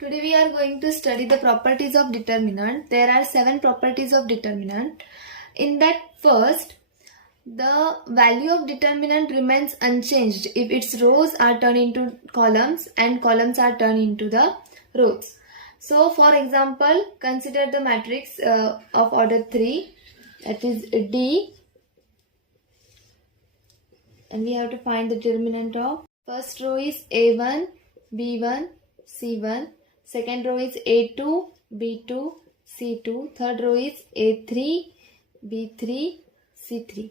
Today we are going to study the properties of determinant. There are 7 properties of determinant. In that first, the value of determinant remains unchanged if its rows are turned into columns and columns are turned into the rows. So for example, consider the matrix of order 3, that is D, and we have to find the determinant of first row is A1, B1, C1. Second row is A2, B2, C2. Third row is A3, B3, C3.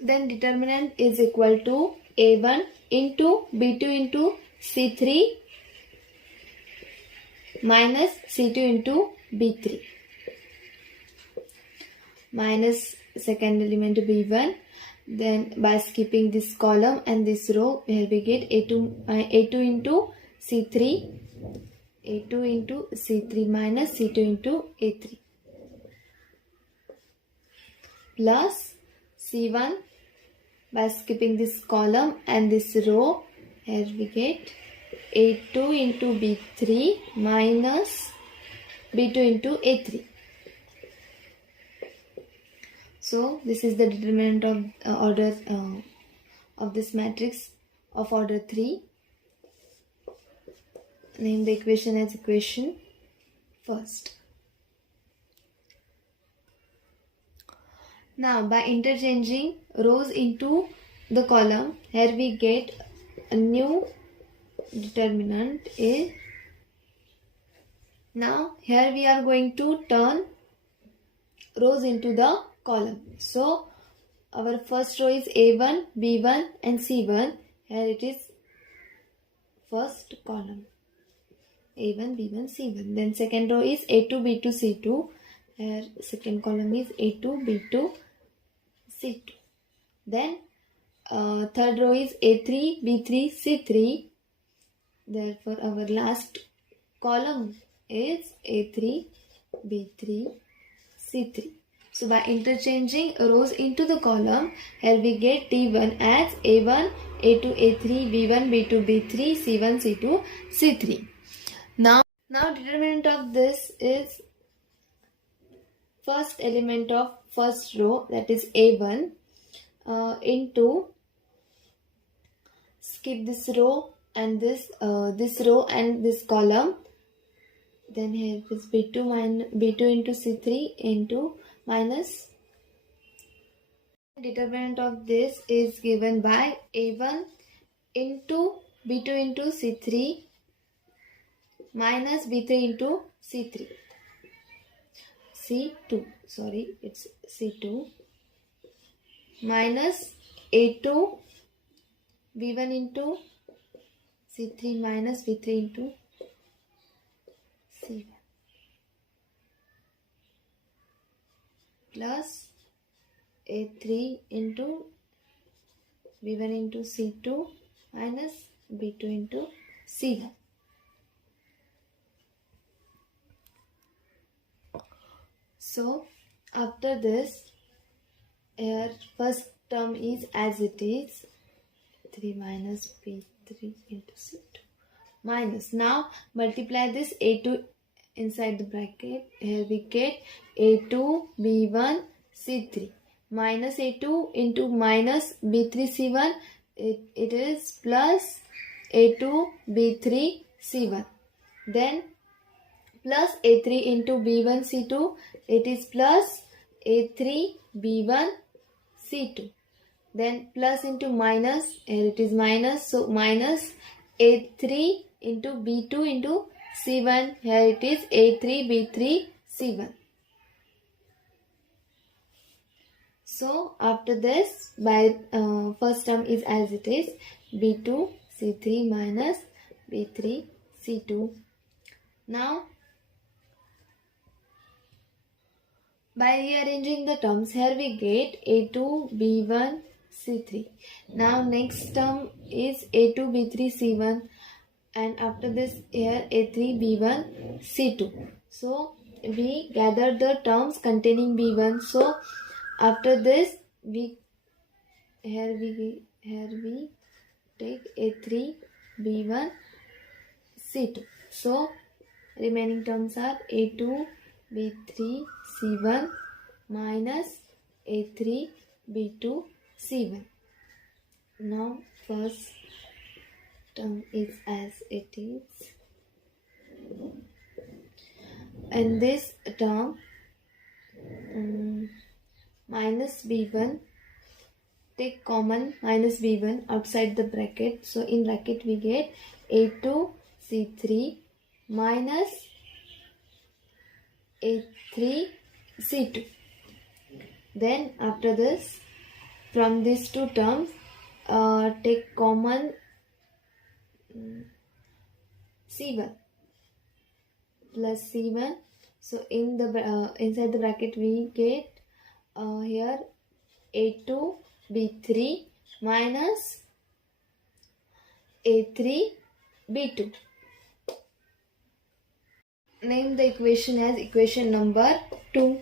Then determinant is equal to A1 into B2 into C3 minus C2 into B3 minus second element B1. Then by skipping this column and this row, here we get A2 into C3, A2 into C3 minus C2 into A3 plus C1 by skipping this column and this row, here we get A2 into B3 minus B2 into A3. So this is the determinant of order of this matrix of order 3. Name the equation as equation first. Now by interchanging rows into the column, here we get a new determinant is. Now here we are going to turn rows into the column. So our first row is A1, B1 and C1. Here it is first column A1, B1, C1. Then second row is A2, B2, C2. Here second column is A2, B2, C2. Then third row is A3, B3, C3. Therefore our last column is A3, B3, C3. So by interchanging rows into the column, here we get D1 as A1, A2, A3, B1, B2, B3, C1, C2, C3. Now determinant of this is first element of first row, that is A1, into skip this row and this row and this column. Then here is B2 into C3 into minus. Determinant of this is given by A1 into B2 into C3 minus B3 into C2. Sorry, it's C2 minus A2 B1 into C3 minus B3 into C1 plus A3 into B1 into C2 minus B2 into C1. So after this, here first term is as it is, 3 minus B3 into C2 minus. Now multiply this A2 inside the bracket. Here we get A2 B1 C3 minus A2 into minus B3 C1. It is plus A2 B3 C1. Then plus A3 into B1 C2. It is plus A3 B1 C2. Then plus into minus. Here it is minus. So minus A3 into B2 into C1. Here it is A3 B3 C1. So after this, by first term is as it is, B2 C3 minus B3 C2. Now by rearranging the terms, here we get A2 B1 C3. Now next term is A2 B3 C1, and after this here A3 B1 C2. So we gather the terms containing B1. So after this we take A3 B1 C2. So remaining terms are A2, B3, C1 minus A3, B2, C1. Now first term is as it is, and this term minus B1, take common minus B1 outside the bracket. So in bracket we get A2 C3 minus A3 C2. Then after this, from these two terms, take common C1 plus C1. So in the inside the bracket we get here A2 B3 minus A3 B2. Name the equation as equation number 2.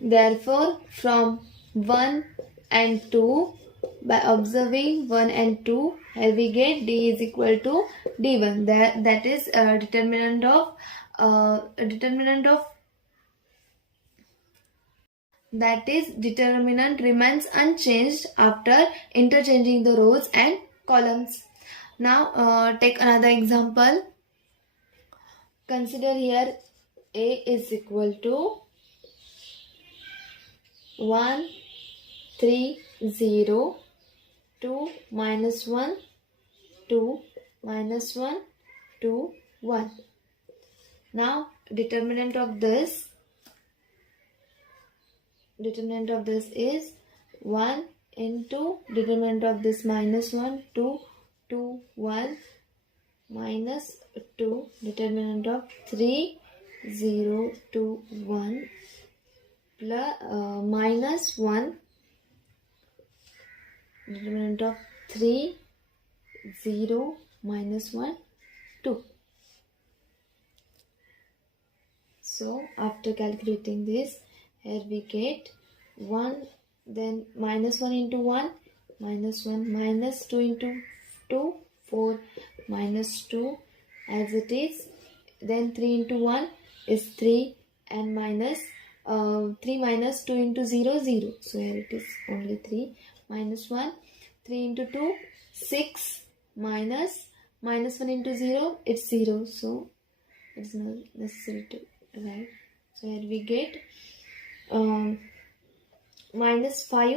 Therefore, from 1 and 2, by observing 1 and 2, here we get D is equal to D1. That is determinant of that is determinant remains unchanged after interchanging the rows and columns. Now take another example. Consider here A is equal to 1 3 0 2 minus 1 2 minus 1 2 1. Now determinant of this is 1 into determinant of this minus 1 2 2 1 minus 2 determinant of 3 0 2 1 plus minus 1 determinant of 3 0 minus 1 2. So after calculating this, here we get 1, then minus 1 into 1 minus 1 minus 2 into 2 4 minus 2 as it is, then 3 into 1 is 3 and minus 3 minus 2 into 0 0. So here it is only 3 minus 1, 3 into 2 6 minus 1 into 0 it's 0. So it's not necessary to write. So here we get minus 5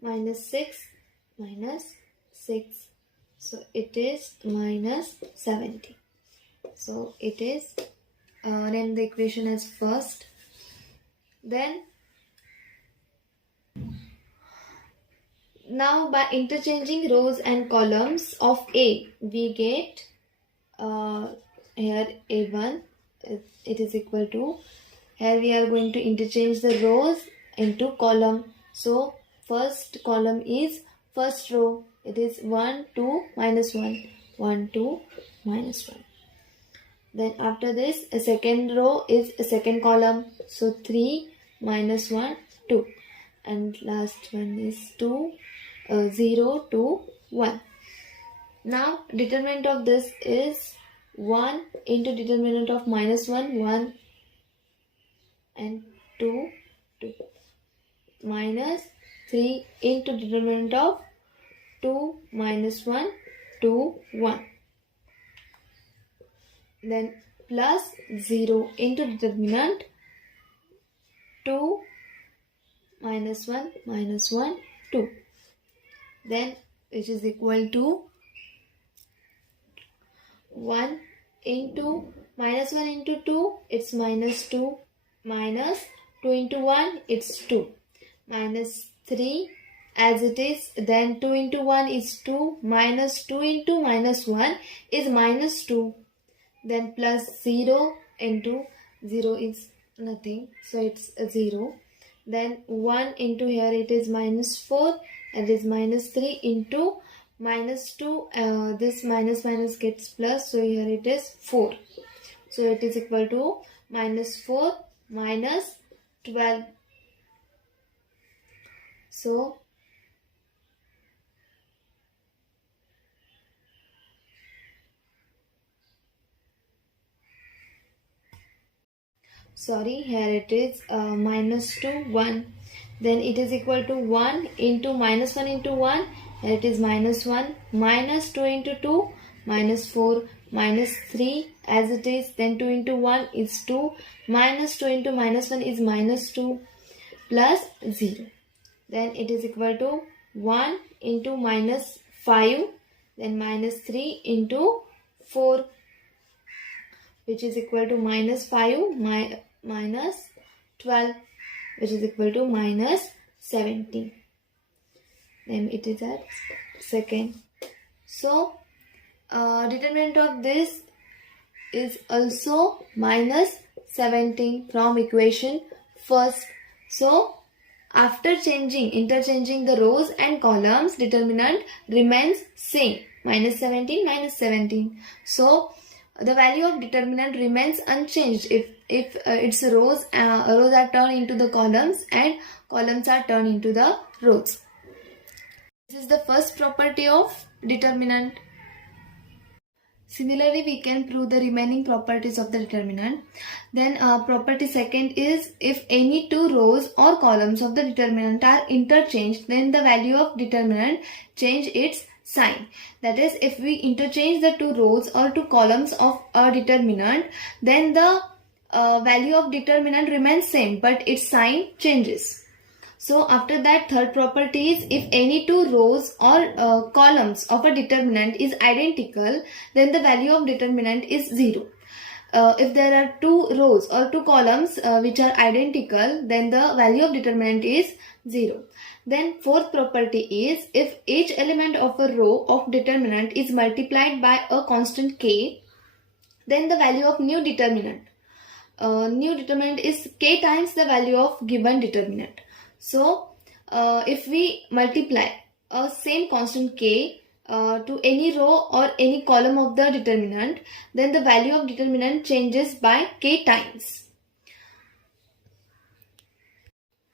minus 6 minus 6. So it is minus 70. So it is name the equation as first. Then now by interchanging rows and columns of A, we get here A1 it is equal to, here we are going to interchange the rows into column. So first column is first row, it is 1 2 minus 1 1 2 minus 1. Then after this a second row is a second column, so 3 minus 1 2, and last one is 2 0 2 1. Now determinant of this is 1 into determinant of minus 1 1 and 2 2 minus 3 into determinant of 2 minus 1 2 1, then plus 0 into determinant 2 minus 1 2, then which is equal to 1 into minus 1 into 2 it's minus 2 minus 2 into 1 it's 2 minus 3 as it is, then 2 into 1 is 2 minus 2 into minus 1 is minus 2, then plus 0 into 0 is nothing, so it's a 0, then 1 into here it is minus 4 and is minus 3 into minus 2, this minus minus gets plus, so here it is 4, so it is equal to minus 4 minus 12. So sorry, here it is minus 2 1, then it is equal to 1 into minus 1 into 1, here it is minus 1, minus 2 into 2 minus 4, minus 3 as it is, then 2 into 1 is 2, minus 2 into minus 1 is minus 2, plus 0, then it is equal to 1 into minus 5, then minus 3 into 4, which is equal to minus 5 minus 12, which is equal to minus 17. Then it is at second. So determinant of this is also minus 17 from equation first. So after interchanging the rows and columns, determinant remains same, minus 17 minus 17. So the value of determinant remains unchanged if its rows are turned into the columns and columns are turned into the rows. This is the first property of determinant. Similarly, we can prove the remaining properties of the determinant. Then property second is, if any two rows or columns of the determinant are interchanged, then the value of determinant change its sign. That is, if we interchange the two rows or two columns of a determinant, then the value of determinant remains same, but its sign changes. So after that, third property is, if any two rows or columns of a determinant is identical, then the value of determinant is 0. If there are two rows or two columns which are identical, then the value of determinant is 0. Then fourth property is, if each element of a row of determinant is multiplied by a constant k, then the value of new determinant is k times the value of given determinant. So if we multiply a same constant k to any row or any column of the determinant, then the value of determinant changes by k times.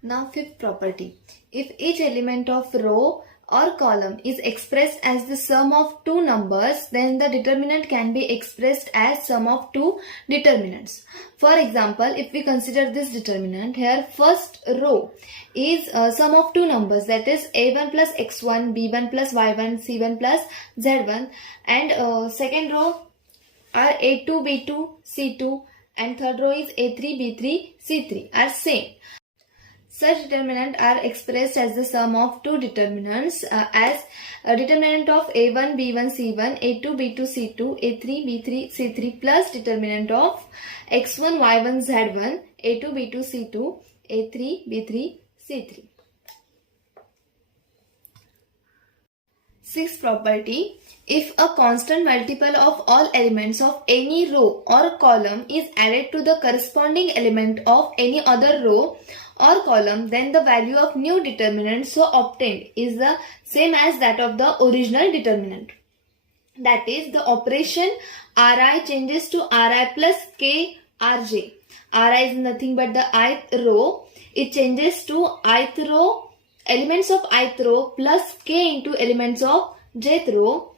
Now fifth property, if each element of row or column is expressed as the sum of two numbers, then the determinant can be expressed as sum of two determinants. For example, if we consider this determinant, here first row is sum of two numbers, that is a1 plus x1, b1 plus y1, c1 plus z1, and second row are a2, b2, c2, and third row is a3, b3, c3 are same. Such determinants are expressed as the sum of two determinants as a determinant of a1, b1, c1, a2, b2, c2, a3, b3, c3 plus determinant of x1, y1, z1, a2, b2, c2, a3, b3, c3. Sixth property, if a constant multiple of all elements of any row or column is added to the corresponding element of any other row or column, then the value of new determinant so obtained is the same as that of the original determinant. That is, the operation Ri changes to Ri plus k Rj. Ri is nothing but the ith row. It changes to ith row, elements of ith row plus k into elements of jth row.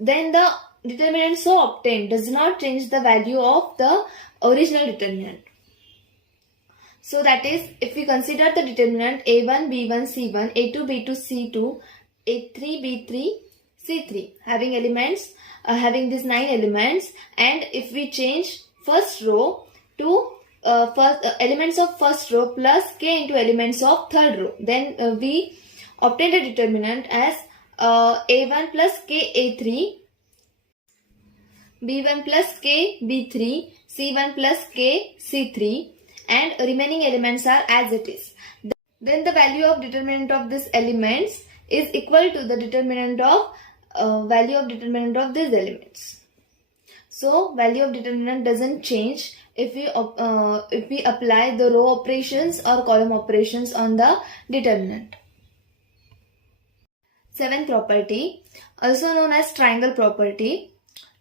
Then the determinant so obtained does not change the value of the original determinant. So that is, if we consider the determinant a1, b1, c1, a2, b2, c2, a3, b3, c3 having elements, having these 9 elements, and if we change first row to elements of first row plus k into elements of third row, then we obtain a determinant as a1 plus k a3, b1 plus k b3, c1 plus k c3, and remaining elements are as it is. Then the value of determinant of these elements is equal to the determinant of value of determinant of these elements. So value of determinant doesn't change if we apply the row operations or column operations on the determinant. Seventh property, also known as triangle property.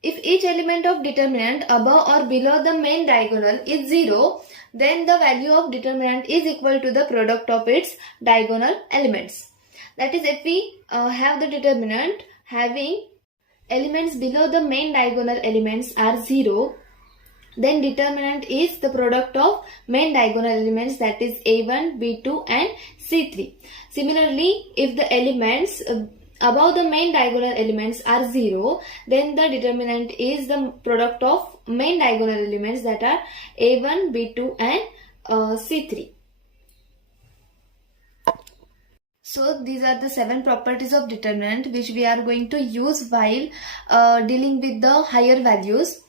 If each element of determinant above or below the main diagonal is 0, then the value of determinant is equal to the product of its diagonal elements. That is, if we have the determinant having elements below the main diagonal elements are 0, then determinant is the product of main diagonal elements, that is A1, B2 and C3. Similarly, if the elements above the main diagonal elements are 0, then the determinant is the product of main diagonal elements, that are A1, B2 and C3. So these are the 7 properties of determinant which we are going to use while dealing with the higher values.